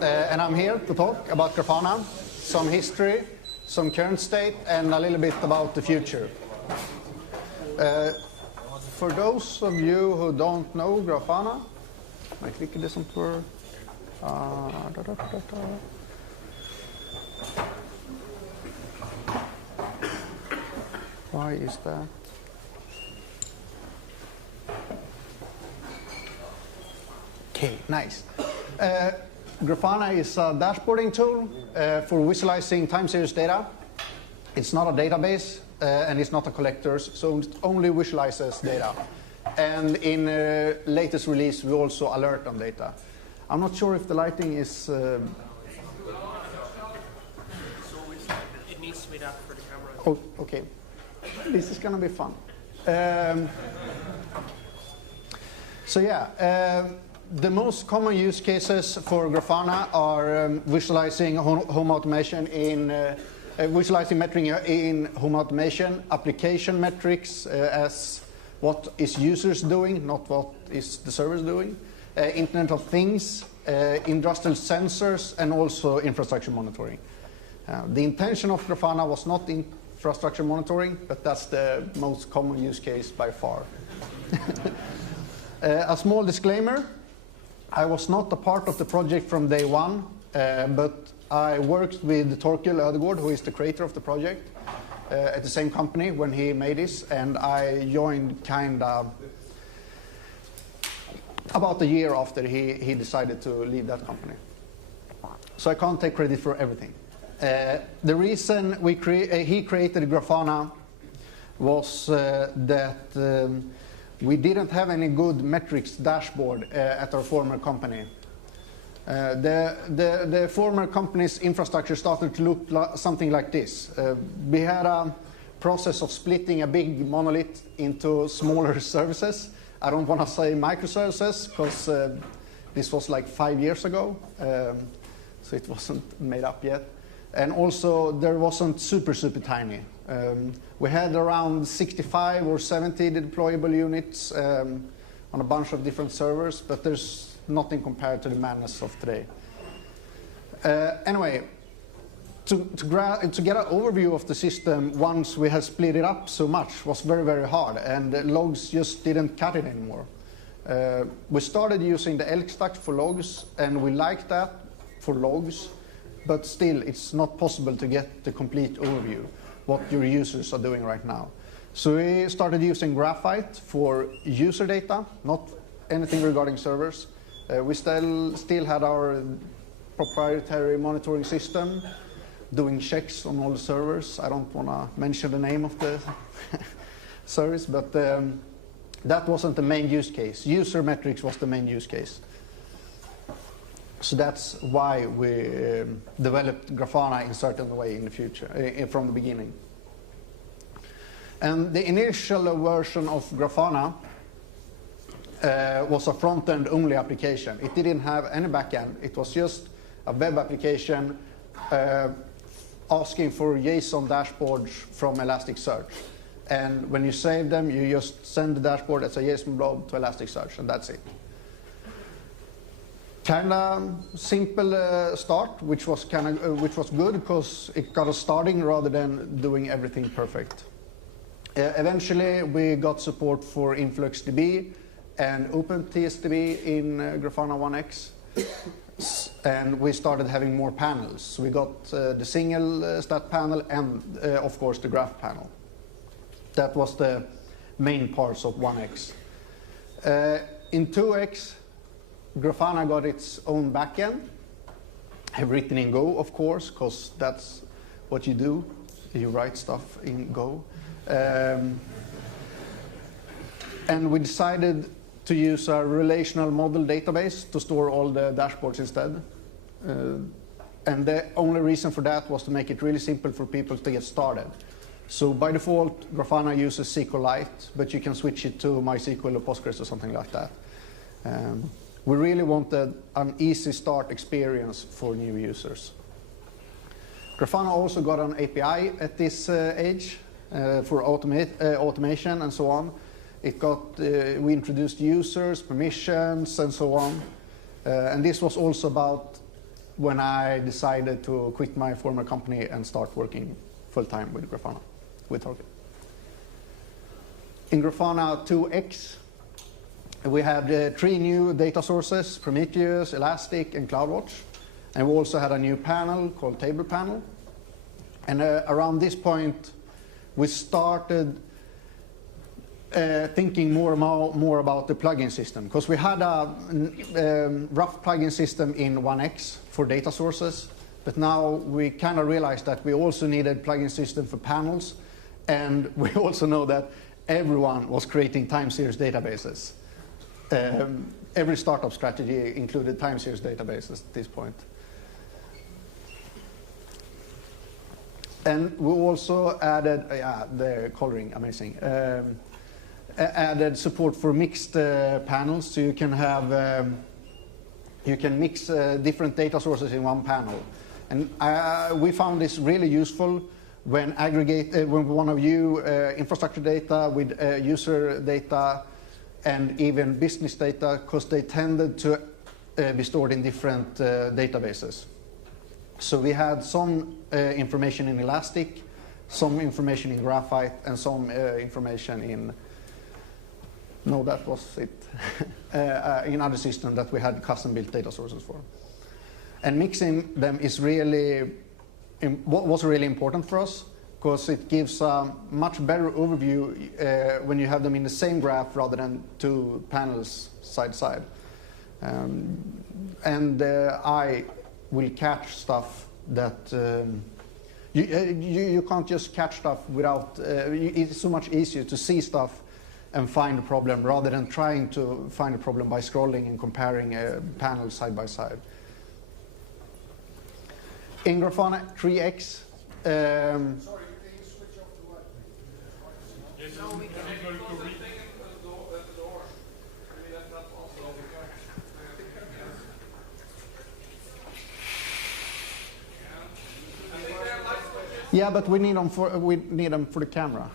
and I'm here to talk about Grafana, some history, some current state, and a little bit about the future. For those of you who don't know Grafana, my clicker doesn't work. Why is that? Okay, nice. Grafana is a dashboarding tool for visualizing time series data. It's not a database and it's not a collector, so it only visualizes data. And in latest release, we also alert on data. I'm not sure if the lighting is... So it needs to be that for the camera. Oh, okay. This is going to be fun. The most common use cases for Grafana are visualizing home automation visualizing metering in home automation, application metrics as what is users doing, not what is the servers doing, Internet of Things, industrial sensors, and also infrastructure monitoring. The intention of Grafana was not infrastructure monitoring, but that's the most common use case by far. A small disclaimer. I was not a part of the project from day one, but I worked with Torkel Ødegaard, who is the creator of the project, at the same company when he made this, and I joined kind of about a year after he decided to leave that company. So I can't take credit for everything. The reason he created Grafana was that we didn't have any good metrics dashboard at our former company. The former company's infrastructure started to look something like this. We had a process of splitting a big monolith into smaller services. I don't want to say microservices because this was like 5 years ago, so it wasn't made up yet. And also, there wasn't super tiny. We had around 65 or 70 deployable units on a bunch of different servers, but there's nothing compared to the madness of today. Anyway, to get an overview of the system once we had split it up so much was very hard, and the logs just didn't cut it anymore. We started using the elk stack for logs, and we liked that for logs, but still it's not possible to get the complete overview what your users are doing right now. So we started using Graphite for user data, not anything regarding servers. We still had our proprietary monitoring system doing checks on all the servers. I don't want to mention the name of the service, but that wasn't the main use case. User metrics was the main use case. So that's why we developed Grafana in a certain way in the future, from the beginning. And the initial version of Grafana was a front-end only application. It didn't have any back-end. It was just a web application asking for JSON dashboards from Elasticsearch. And when you save them, you just send the dashboard as a JSON blob to Elasticsearch, and that's it. Kind of simple start, which was good because it got us starting rather than doing everything perfect. Eventually, we got support for InfluxDB and OpenTSDB in Grafana 1X, and we started having more panels. We got the single stat panel and, of course, the graph panel. That was the main parts of 1X. In 2X, Grafana got its own backend, written in Go, of course, because that's what you do. You write stuff in Go. And we decided to use a relational model database to store all the dashboards instead. And the only reason for that was to make it really simple for people to get started. So by default, Grafana uses SQLite, but you can switch it to MySQL or Postgres or something like that. We really wanted an easy start experience for new users. Grafana also got an API at this age for automation and so on. We introduced users, permissions, and so on. And this was also about when I decided to quit my former company and start working full-time with Grafana, with Torque. In Grafana 2X, we had 3 new data sources: Prometheus, Elastic, and CloudWatch. And we also had a new panel called Table Panel. And around this point, we started thinking more about the plugin system, because we had a rough plugin system in 1X for data sources, but now we kind of realized that we also needed plugin system for panels, and we also know that everyone was creating time series databases. Every startup strategy included time series databases at this point. And we also added, the coloring, amazing. Added support for mixed panels, so you can have you can mix different data sources in one panel. And we found this really useful when when we want to view infrastructure data with user data and even business data, because they tended to be stored in different databases. So we had some information in Elastic, some information in Graphite, and some information in, no, that was it, in other systems that we had custom-built data sources for. And mixing them is really, was really important for us, because it gives a much better overview when you have them in the same graph rather than 2 panels side to side. I will catch stuff that you can't just catch stuff without, it's so much easier to see stuff and find a problem rather than trying to find a problem by scrolling and comparing panels side by side. In Grafana 3X, Sorry, can you switch off the what? Yes, no, we can. Yeah, but we need them for the camera.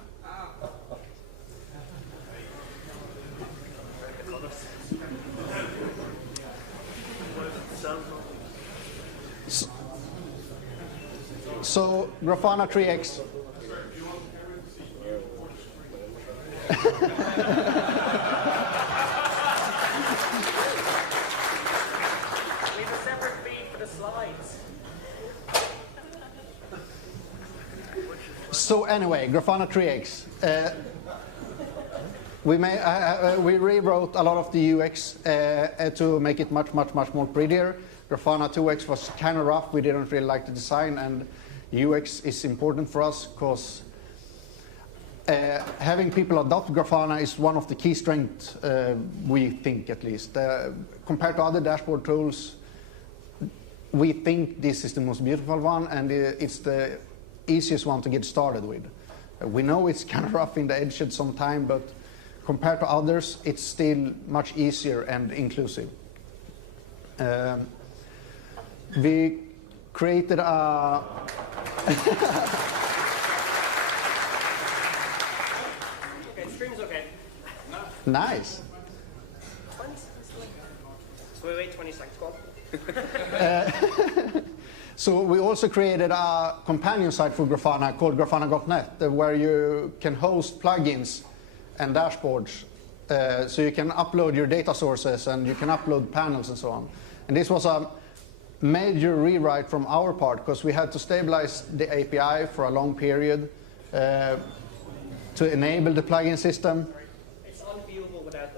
So Grafana 3X. We have a separate feed for the slides. So anyway, Grafana 3X. We rewrote a lot of the UX to make it much more prettier. Grafana 2X was kind of rough. We didn't really like the design, and UX is important for us because having people adopt Grafana is one of the key strengths, we think at least. Compared to other dashboard tools, we think this is the most beautiful one, and it's the easiest one to get started with. We know it's kind of rough in the edges sometimes, but compared to others, it's still much easier and inclusive. We created a Okay, stream's okay. nice. 20 seconds. So we wait 20 seconds, go on. So we also created a companion site for Grafana called grafana.net, where you can host plugins and dashboards. So you can upload your data sources and you can upload panels and so on. And this was a major rewrite from our part because we had to stabilize the API for a long period to enable the plugin system. It's unviewable without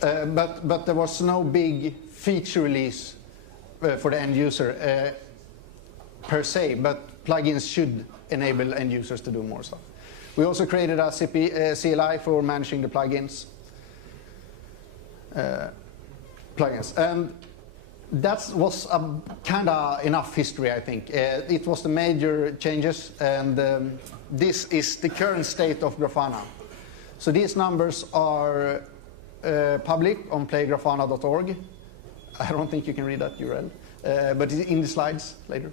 them. But there was no big feature release for the end user per se, but plugins should enable end users to do more stuff. We also created a CLI for managing the plugins. And that was kind of enough history, I think. It was the major changes, and this is the current state of Grafana. So these numbers are public on playgrafana.org. I don't think you can read that URL, but it's in the slides later.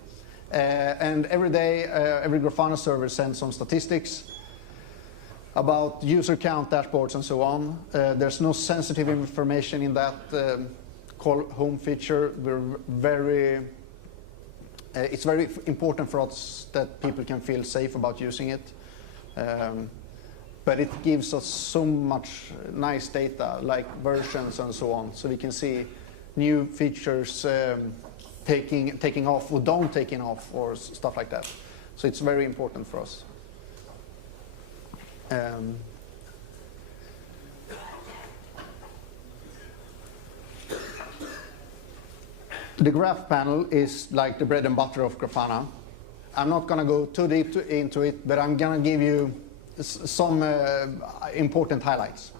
And every day, every Grafana server sends some statistics about user count, dashboards, and so on. There's no sensitive information in that call home feature. It's very important for us that people can feel safe about using it. But it gives us so much nice data, like versions and so on, so we can see new features taking off or don't taking off or stuff like that. So it's very important for us. The graph panel is like the bread and butter of Grafana. I'm not going to go too deep into it, but I'm going to give you some important highlights.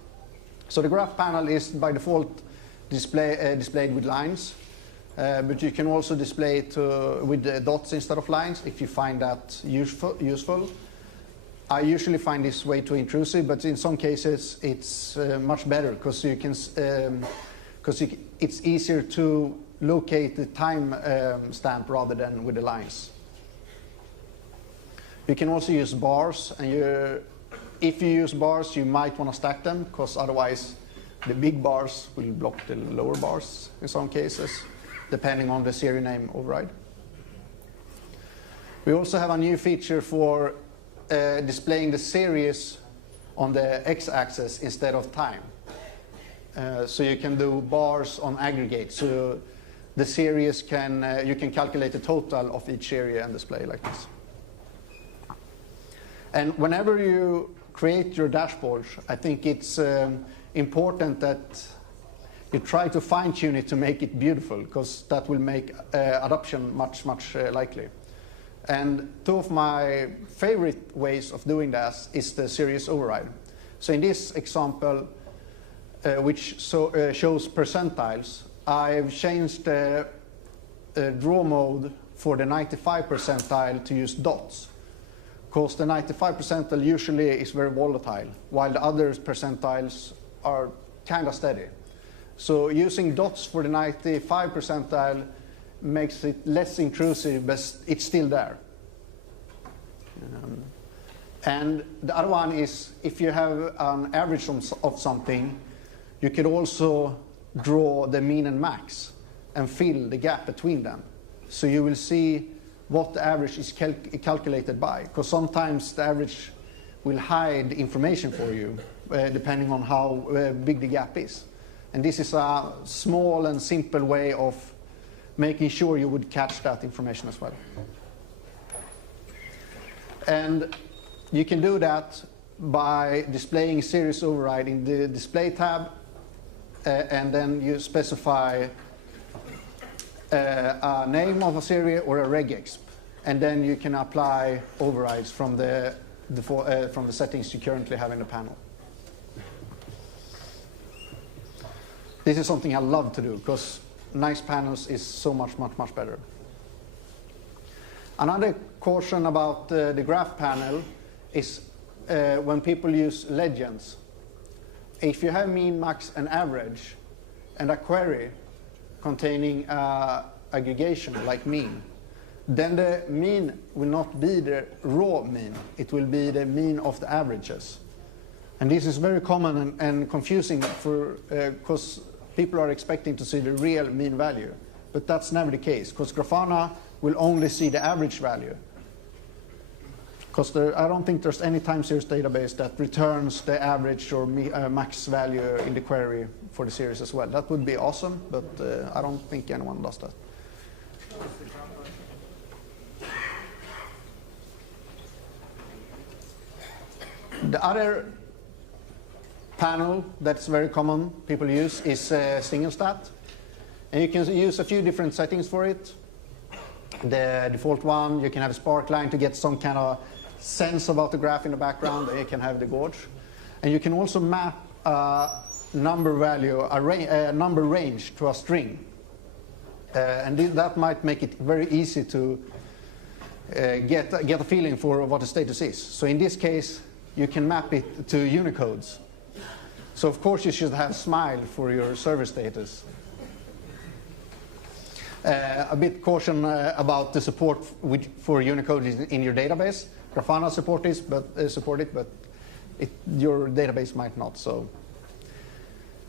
So the graph panel is by default displayed with lines, but you can also display it with dots instead of lines if you find that useful. I usually find this way too intrusive, but in some cases it's much better because you can it's easier to locate the time stamp rather than with the lines. You can also use bars, and if you use bars, you might want to stack them because otherwise the big bars will block the lower bars in some cases, depending on the serial name override. We also have a new feature for displaying the series on the x-axis instead of time. So you can do bars on aggregate. So the series you can calculate the total of each area and display like this. And whenever you create your dashboard, I think it's important that you try to fine-tune it to make it beautiful, because that will make adoption much likely. And two of my favorite ways of doing that is the series override. So in this example, which shows percentiles, I've changed the draw mode for the 95 percentile to use dots, because the 95 percentile usually is very volatile, while the other percentiles are kind of steady. So using dots for the 95 percentile makes it less intrusive, but it's still there. And the other one is, if you have an average of something, you could also draw the mean and max and fill the gap between them. So you will see what the average is calculated by, because sometimes the average will hide information for you depending on how big the gap is. And this is a small and simple way of making sure you would catch that information as well. And you can do that by displaying series override in the display tab, and then you specify a name of a series or a regexp, and then you can apply overrides from the settings you currently have in the panel. This is something I love to do because nice panels is so much better. Another caution about the graph panel is when people use legends. If you have mean, max, and average, and a query containing aggregation like mean, then the mean will not be the raw mean. It will be the mean of the averages. And this is very common and confusing because people are expecting to see the real mean value. But that's never the case, because Grafana will only see the average value. Because I don't think there's any time series database that returns the average or max value in the query for the series as well. That would be awesome, but I don't think anyone does that. The other panel that's very common people use is single stat. And you can use a few different settings for it. The default one, you can have a spark line to get some kind of sense about the graph in the background, and you can have the gorge. And you can also map a number value, a number range to a string. And that might make it very easy to get a feeling for what the status is. So in this case, you can map it to Unicodes. So of course you should have smile for your server status. A bit caution about the support for Unicode in your database. Grafana support it, but your database might not, so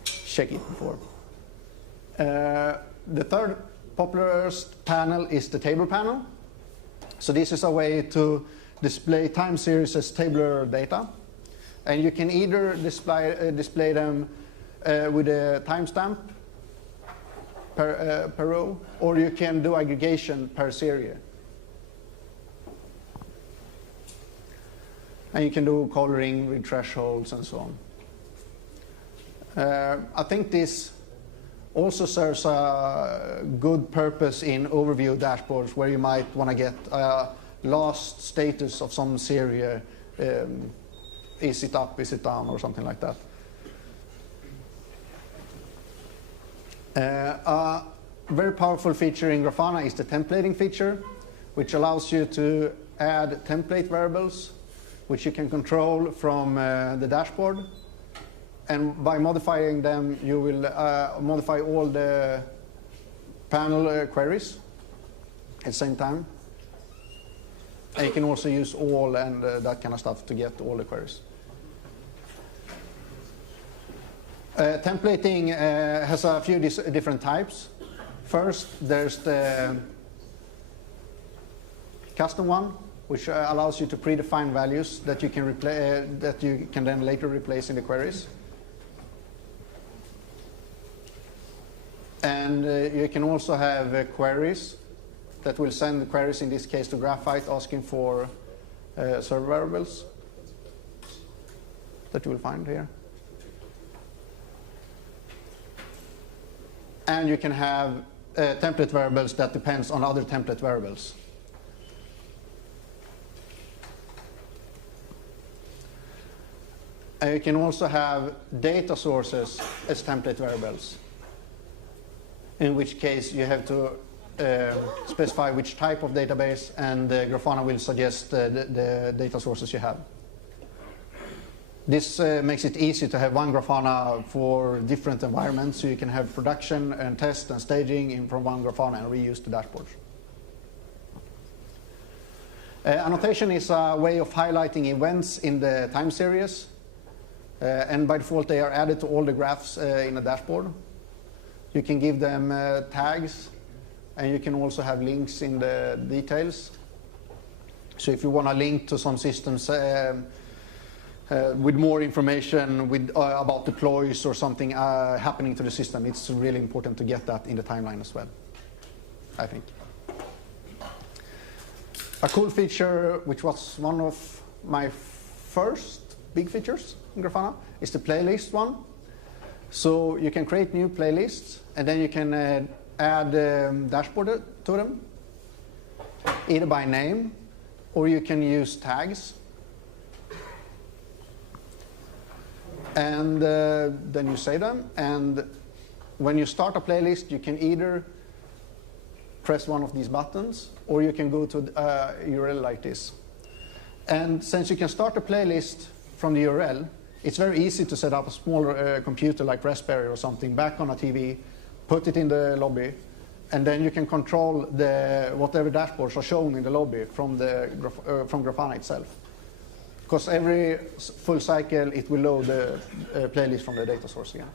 check it before. The third popularest panel is the table panel. So this is a way to display time series as tabular data. And you can either display them with a timestamp per row, or you can do aggregation per series. And you can do coloring with thresholds and so on. I think this also serves a good purpose in overview dashboards where you might want to get a last status of some series. Is it up, is it down, or something like that. A very powerful feature in Grafana is the templating feature, which allows you to add template variables, which you can control from the dashboard. And by modifying them, you will modify all the panel queries at the same time. And you can also use all and that kind of stuff to get all the queries. Templating has a few different types. First, there's the custom one, which allows you to predefine values that you can then later replace in the queries. And you can also have queries that will send the queries, in this case to Graphite, asking for server variables that you will find here. And you can have template variables that depends on other template variables. And you can also have data sources as template variables, in which case you have to specify which type of database, and Grafana will suggest the data sources you have. This makes it easy to have one Grafana for different environments, so you can have production and test and staging from one Grafana and reuse the dashboard. Annotation is a way of highlighting events in the time series, and by default they are added to all the graphs in the dashboard. You can give them tags, and you can also have links in the details. So if you want to link to some systems with more information about deploys or something happening to the system, it's really important to get that in the timeline as well, I think. A cool feature, which was one of my first big features in Grafana, is the playlist one. So you can create new playlists, and then you can add dashboard to them, either by name, or you can use tags. And then you save them, and when you start a playlist, you can either press one of these buttons, or you can go to a URL like this. And since you can start a playlist from the URL, it's very easy to set up a smaller computer like Raspberry or something back on a TV, put it in the lobby, and then you can control whatever dashboards are shown in the lobby from Grafana itself. Because every full cycle, it will load the playlist from the data source again.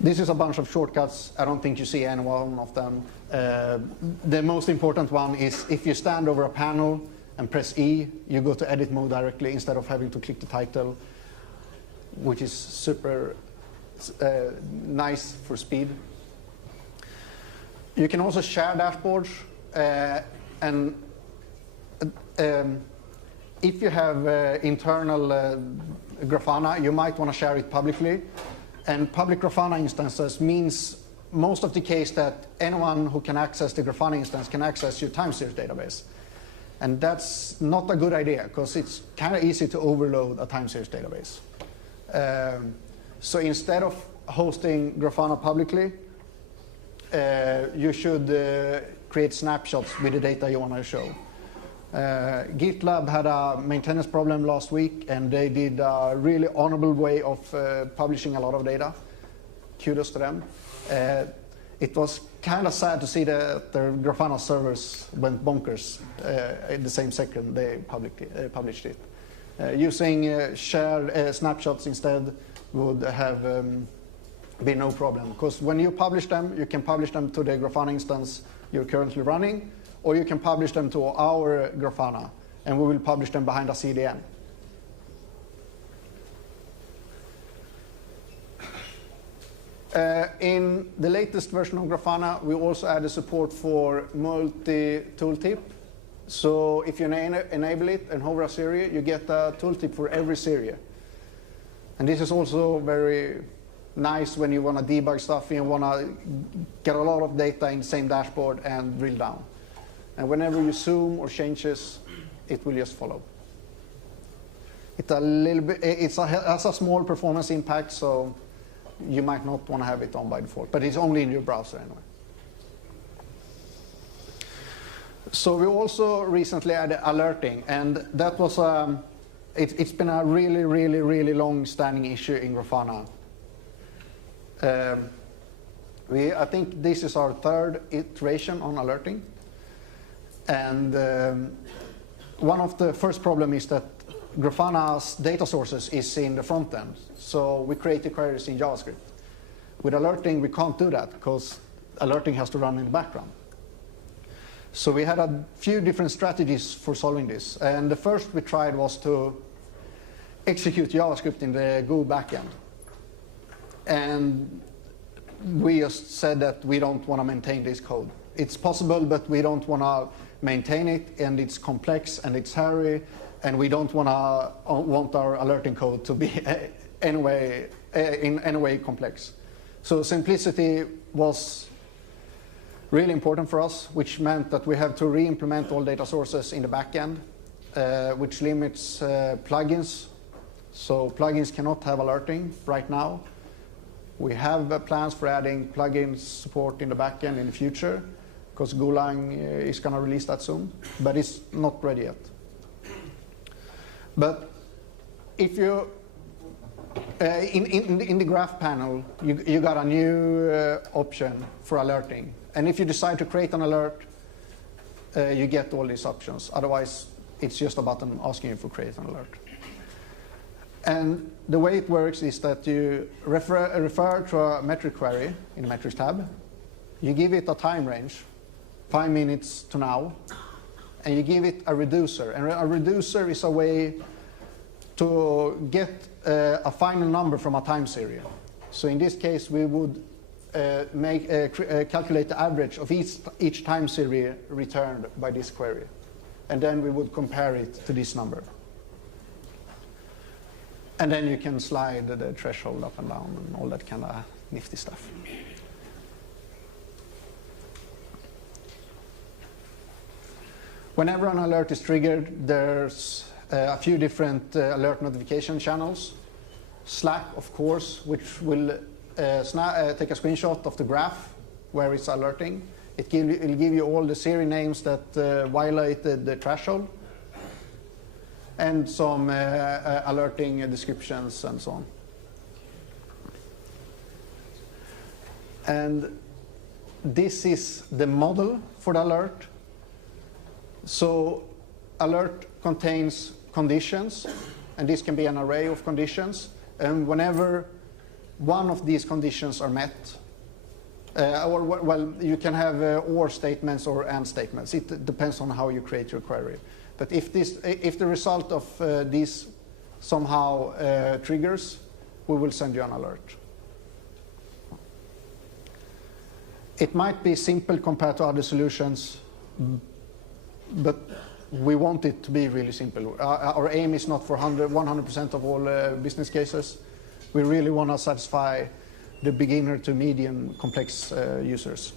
This is a bunch of shortcuts. I don't think you see any one of them. The most important one is if you stand over a panel and press E, you go to edit mode directly instead of having to click the title, which is super nice for speed. You can also share dashboards. And if you have internal Grafana, you might want to share it publicly. And public Grafana instances means most of the case that anyone who can access the Grafana instance can access your time series database. And that's not a good idea, because it's kind of easy to overload a time series database. So instead of hosting Grafana publicly, you should create snapshots with the data you want to show. GitLab had a maintenance problem last week, and they did a really honorable way of publishing a lot of data. Kudos to them. It was kind of sad to see that their Grafana servers went bonkers in the same second they published it. Using shared snapshots instead would have been no problem, because when you publish them, you can publish them to the Grafana instance you're currently running, or you can publish them to our Grafana, and we will publish them behind a CDN. In the latest version of Grafana, we also added support for multi-tooltip. So if you enable it and hover a series, you get a tooltip for every series. And this is also very nice when you want to debug stuff and you want to get a lot of data in the same dashboard and drill down. And whenever you zoom or changes, it will just follow. It has a small performance impact, so you might not want to have it on by default, but it's only in your browser anyway. So we also recently added alerting, and that was it's been a really long-standing issue in Grafana. I think this is our third iteration on alerting, and one of the first problem is that Grafana's data sources is in the front end, so we create the queries in JavaScript. With alerting, we can't do that because alerting has to run in the background. So we had a few different strategies for solving this, and the first we tried was to execute JavaScript in the Go backend. And we just said that we don't want to maintain this code. It's possible, but we don't want to maintain it, and it's complex and it's hairy, and we don't want our alerting code to be in any way complex. So simplicity was really important for us, which meant that we have to re-implement all data sources in the backend, which limits plugins. So plugins cannot have alerting right now. We have plans for adding plugin support in the backend in the future, because Golang is going to release that soon, but it's not ready yet. But if you, in the graph panel, you got a new option for alerting. And if you decide to create an alert, you get all these options. Otherwise, it's just a button asking you for create an alert. And the way it works is that you refer to a metric query in the metrics tab. You give it a time range, 5 minutes to now, and you give it a reducer. And a reducer is a way to get a final number from a time series. So in this case, we would calculate the average of each time series returned by this query. And then we would compare it to this number. And then you can slide the threshold up and down and all that kind of nifty stuff. Whenever an alert is triggered, there's a few different alert notification channels. Slack, of course, which will take a screenshot of the graph where it's alerting. It will give you all the series names that violated the threshold, and some alerting descriptions and so on. And this is the model for the alert. So alert contains conditions, and this can be an array of conditions. And whenever one of these conditions are met, well, you can have or statements or and statements. It depends on how you create your query. But if the result of these somehow triggers, we will send you an alert. It might be simple compared to other solutions, but we want it to be really simple. Our aim is not for 100% of all business cases. We really want to satisfy the beginner to medium complex users.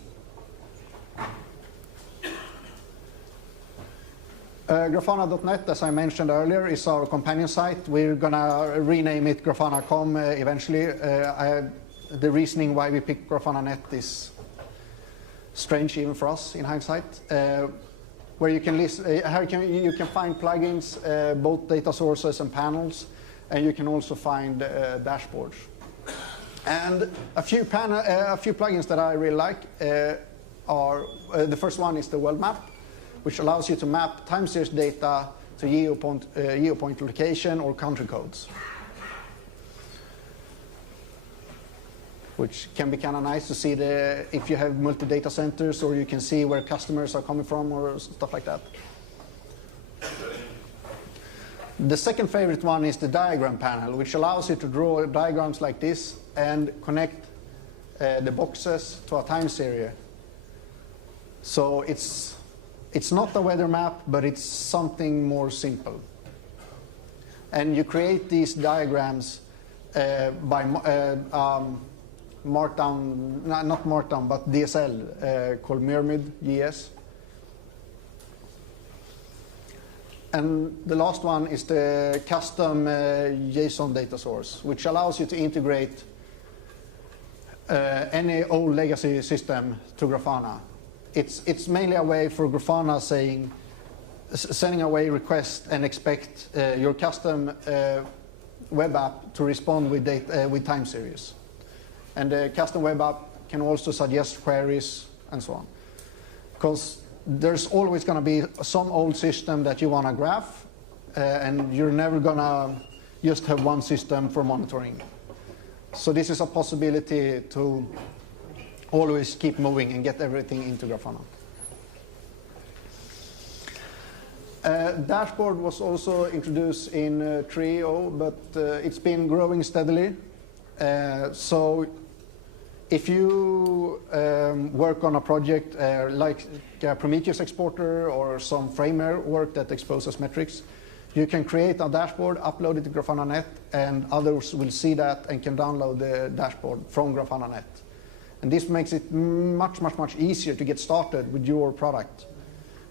Grafana.net, as I mentioned earlier, is our companion site. We're going to rename it Grafana.com eventually. The reasoning why we picked Grafana.net is strange even for us in hindsight. Where you can you can find plugins, both data sources and panels, and you can also find dashboards. And a few plugins that I really like are the first one is the world map, which allows you to map time series data to geopoint location or country codes, which can be kind of nice to see if you have multi-data centers, or you can see where customers are coming from or stuff like that. The second favorite one is the diagram panel, which allows you to draw diagrams like this and connect the boxes to a time series. So it's not a weather map, but it's something more simple. And you create these diagrams by Markdown, not Markdown, but DSL called Myriad GS. And the last one is the custom JSON data source, which allows you to integrate any old legacy system to Grafana. It's mainly a way for Grafana sending away requests and expect your custom web app to respond with time series. And the custom web app can also suggest queries and so on. Because there's always going to be some old system that you want to graph, and you're never going to just have one system for monitoring. So this is a possibility to always keep moving and get everything into Grafana. Dashboard was also introduced in 3.0, but it's been growing steadily. So if you work on a project like a Prometheus exporter or some framework that exposes metrics, you can create a dashboard, upload it to Grafana.net, and others will see that and can download the dashboard from Grafana.net. And this makes it much, much, much easier to get started with your product.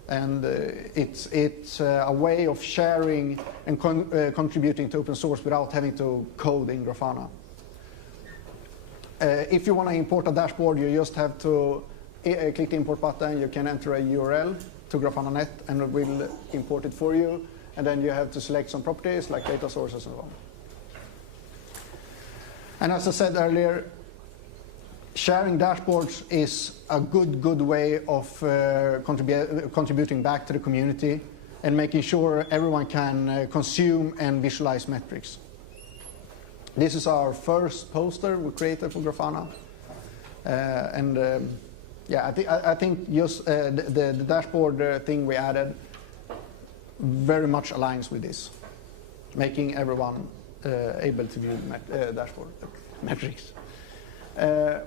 And it's a way of sharing and contributing to open source without having to code in Grafana. If you want to import a dashboard, you just have to click the import button. You can enter a URL to Grafana.net, and it will import it for you. And then you have to select some properties like data sources and so on. And as I said earlier, sharing dashboards is a good way of contributing back to the community and making sure everyone can consume and visualize metrics. This is our first poster we created for Grafana. Yeah, I think just the dashboard thing we added very much aligns with this, making everyone able to view dashboard metrics.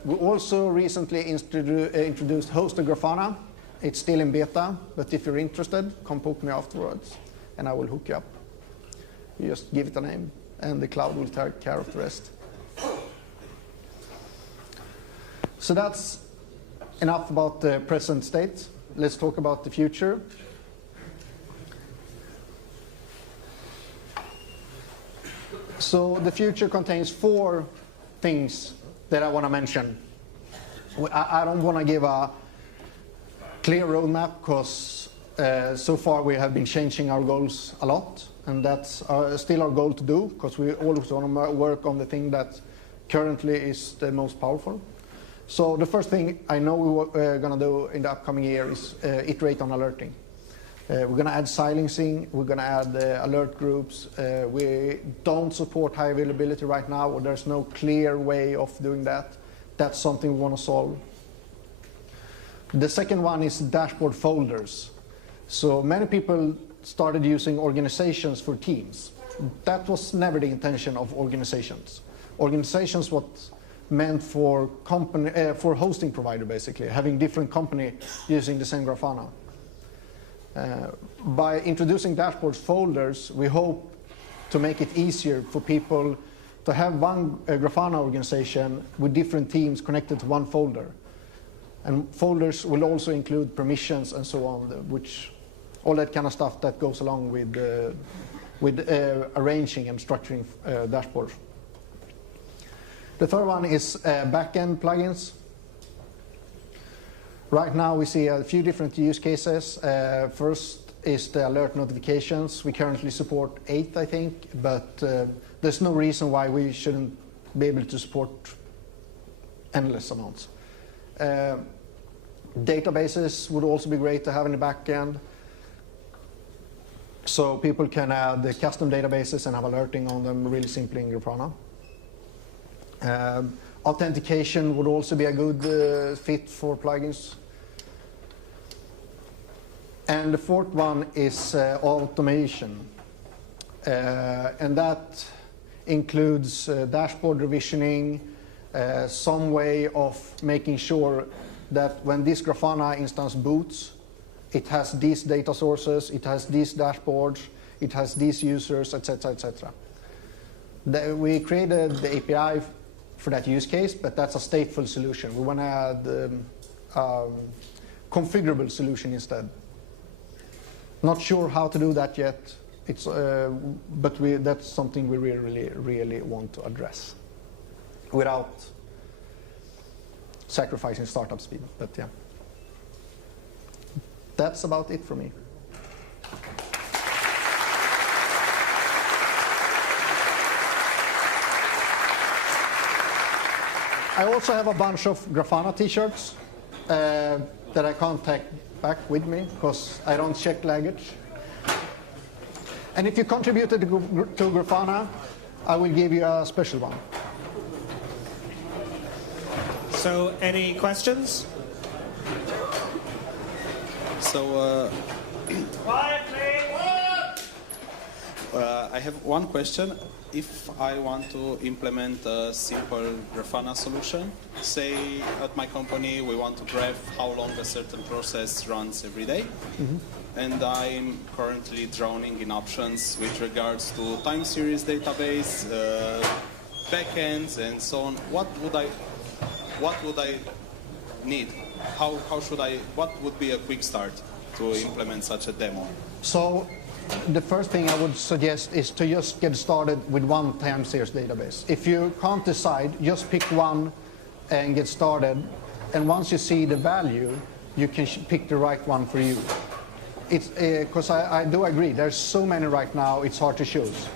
We also recently introduced hosted Grafana. It's still in beta, but if you're interested, come poke me afterwards, and I will hook you up. You just give it a name, and the cloud will take care of the rest. So that's enough about the present state. Let's talk about the future. So the future contains 4 things that I want to mention. I don't want to give a clear roadmap because so far we have been changing our goals a lot, and that's still our goal to do, because we always want to work on the thing that currently is the most powerful. So the first thing I know we're going to do in the upcoming year is iterate on alerting. We're going to add silencing, we're going to add alert groups. We don't support high availability right now, or there's no clear way of doing that. That's something we want to solve. The second one is dashboard folders. So many people started using organizations for teams. That was never the intention of organizations. Organizations was meant for company, for hosting provider, basically, having different company using the same Grafana. By introducing dashboard folders, we hope to make it easier for people to have one Grafana organization with different teams connected to one folder. And folders will also include permissions and so on, which all that kind of stuff that goes along with arranging and structuring dashboards. The third one is backend plugins. Right now we see a few different use cases. First is the alert notifications. We currently support 8, I think, but there's no reason why we shouldn't be able to support endless amounts. Databases would also be great to have in the backend. So people can add the custom databases and have alerting on them really simply in Grafana. Authentication would also be a good fit for plugins. And the fourth one is automation. And that includes dashboard revisioning, some way of making sure that when this Grafana instance boots, it has these data sources, it has these dashboards, it has these users, etc., etc. We created the API for that use case, but that's a stateful solution. We want to add configurable solution instead. Not sure how to do that yet. It's, but that's something we really want to address without sacrificing startup speed. But yeah, that's about it for me. I also have a bunch of Grafana t-shirts that I can't take back with me because I don't check luggage. And if you contributed to Grafana, I will give you a special one. So, any questions? So, Quiet, please! I have one question. If I want to implement a simple Grafana solution, say at my company we want to graph how long a certain process runs every day, and I'm currently drowning in options with regards to time series database, backends, and so on. What would I need? How should I? What would be a quick start to implement such a demo? So the first thing I would suggest is to just get started with one time series database. If you can't decide, just pick one and get started. And once you see the value, you can pick the right one for you. It's because I do agree, there's so many right now, it's hard to choose.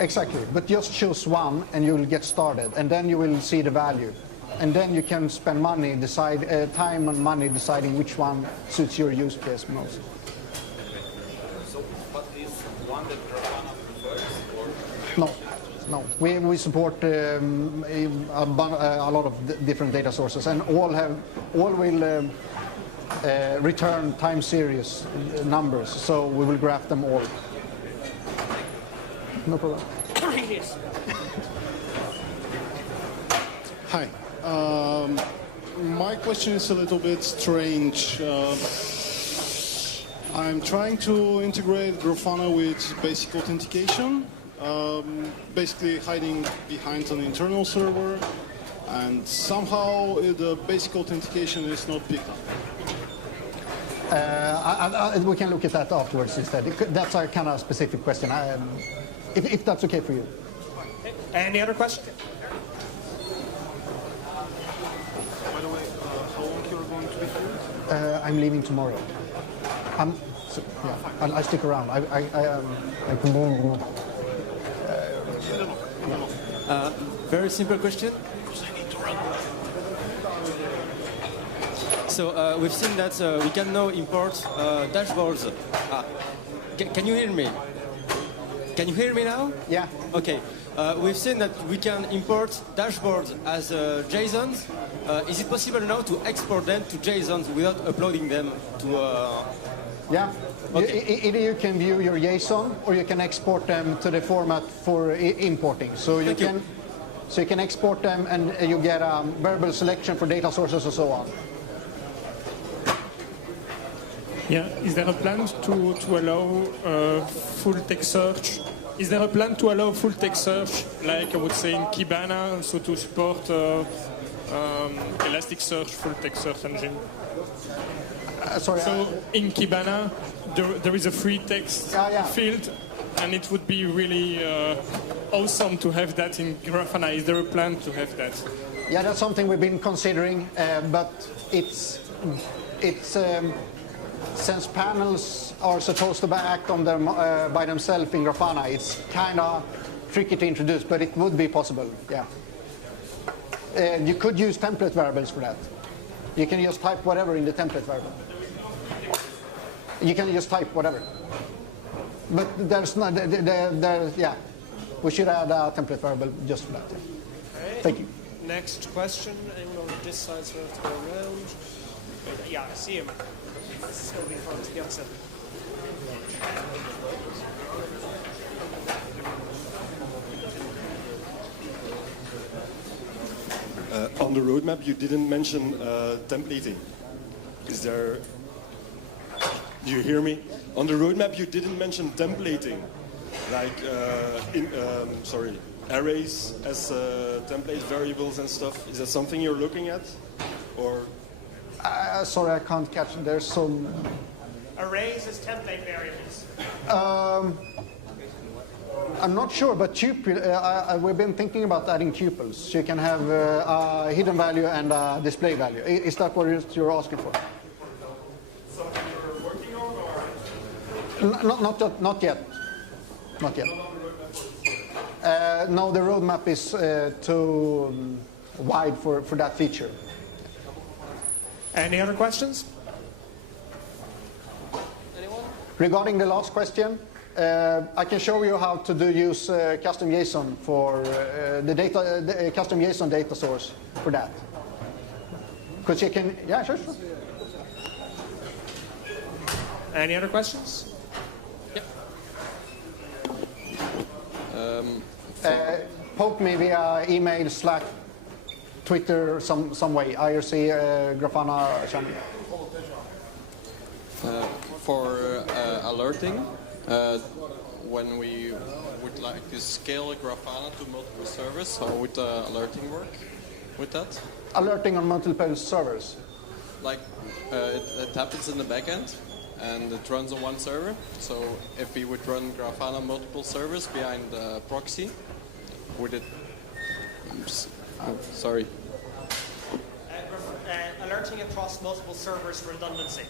Exactly, but just choose one and you will get started, and then you will see the value. And then you can spend money, time and money deciding which one suits your use case most. So, but is one that Grafana prefers, or? No. We support a lot of different data sources, and all will return time series numbers, so we will graph them all. No problem. Hi. My question is a little bit strange. I'm trying to integrate Grafana with basic authentication, basically hiding behind an internal server, and somehow the basic authentication is not picked up. We can look at that afterwards instead. That's a kind of specific question, if that's okay for you. Any other questions? By the way, how long you're going to be here? I'm leaving tomorrow. I'll stick around. I can do it. Very simple question. So we've seen that we can now import dashboards. Can you hear me? Can you hear me now? Yeah. Okay. We've seen that we can import dashboards as JSONs. Is it possible now to export them to JSONs without uploading them to? Yeah. Okay. Either you can view your JSON or you can export them to the format for importing. So you can export them and you get a variable selection for data sources and so on. Yeah, is there a plan to allow full text search? Is there a plan to allow full text search, like I would say in Kibana, so to support Elasticsearch full text search engine? Sorry. So in Kibana, there is a free text field, and it would be really awesome to have that in Grafana. Is there a plan to have that? Yeah, that's something we've been considering, but it's since panels are supposed to act on them by themselves in Grafana, it's kind of tricky to introduce, but it would be possible, yeah. You could use template variables for that. You can just type whatever in the template variable. You can just type whatever. But there's not, yeah, we should add a template variable just for that. Yeah. Okay. Thank you. Next question. Anyone on this side, so I have to go around. Yeah, I see him. This is going to be fun to get to. On the roadmap, you didn't mention templating. Is there... Do you hear me? On the roadmap, you didn't mention templating, like arrays as template variables and stuff. Is that something you're looking at, or? Sorry, I can't catch. There's some. Arrays as template variables. I'm not sure, but tuple, we've been thinking about adding tuples. So you can have a hidden value and a display value. Is that what you're asking for? Something you're working on, or? Not yet. Not yet. No, the roadmap is too wide for that feature. Any other questions? Anyone? Regarding the last question, I can show you how to use custom JSON for the custom JSON data source for that. Because you can, yeah, sure. Any other questions? Yep. Poke me via email, Slack, Twitter, some way. IRC, Grafana channel. For alerting, when we would like to scale Grafana to multiple servers, how would alerting work with that? Alerting on multiple servers. Like it happens in the backend and it runs on one server. So if we would run Grafana multiple servers behind the proxy, would it? Sorry. Alerting across multiple servers for redundancy.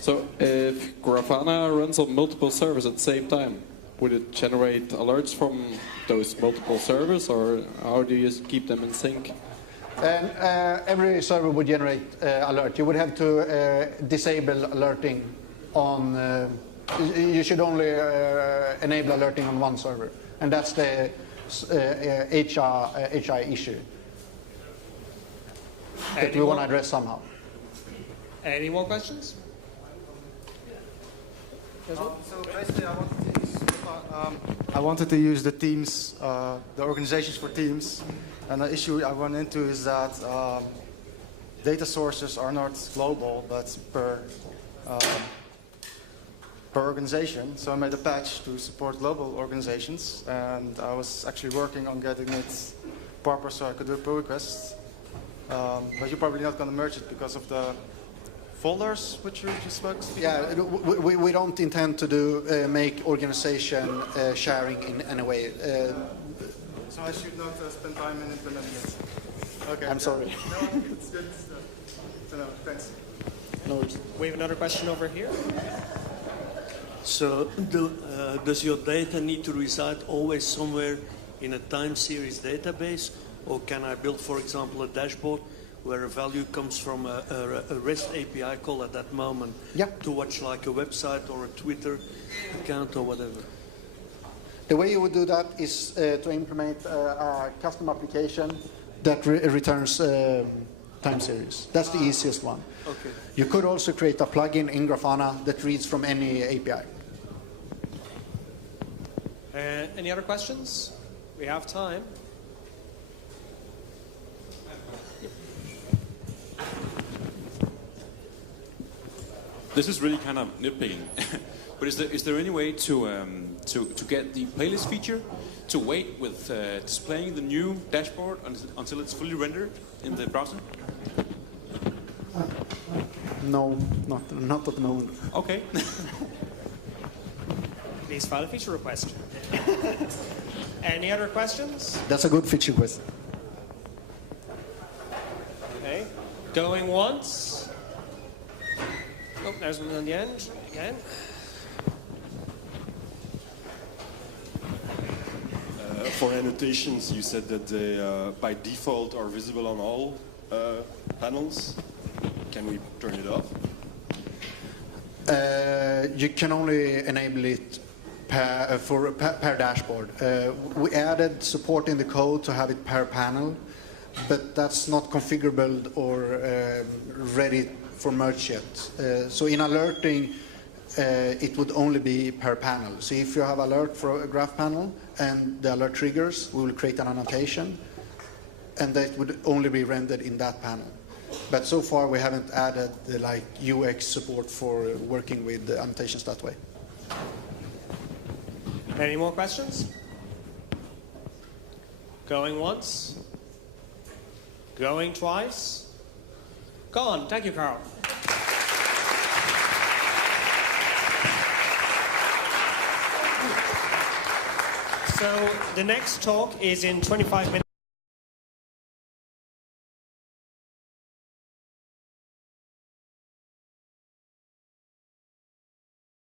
So if Grafana runs on multiple servers at the same time, would it generate alerts from those multiple servers, or how do you keep them in sync? And every server would generate alert. You would have to disable alerting on. You should only enable alerting on one server, and that's the HI issue that we want to address somehow. Any more questions? So basically, I wanted to use the teams, the organizations for teams, and the issue I run into is that data sources are not global, but per organization. So I made a patch to support global organizations, and I was actually working on getting it proper so I could do pull requests. But you're probably not going to merge it because of the folders which you just spoke to? Yeah, we don't intend to do make organization sharing in any way. So I should not spend time in implementing it. Okay. I'm sorry. No, it's good. So no, thanks. No worries. We have another question over here. So does your data need to reside always somewhere in a time series database, or can I build, for example, a dashboard where a value comes from a REST API call at that moment to watch like a website or a Twitter account or whatever? The way you would do that is to implement a custom application that returns time series. That's the easiest one. Okay. You could also create a plugin in Grafana that reads from any API. Any other questions? We have time. This is really kind of nitpicking, but is there any way to get the playlist feature to wait with displaying the new dashboard until it's fully rendered in the browser? No, not at the moment. Okay. Please file a feature request. Any other questions? That's a good feature question. Okay. Going once. Oh, there's one on the end again. For annotations, you said that they, by default, are visible on all panels. Can we turn it off? You can only enable it per dashboard. We added support in the code to have it per panel, but that's not configurable or ready for merge yet. So in alerting, it would only be per panel. So if you have alert for a graph panel and the alert triggers, we will create an annotation, and that would only be rendered in that panel. But so far we haven't added the UX support for working with the annotations that way. Any more questions? Going once? Going twice? Gone. Thank you, Carl. So the next talk is in 25 minutes.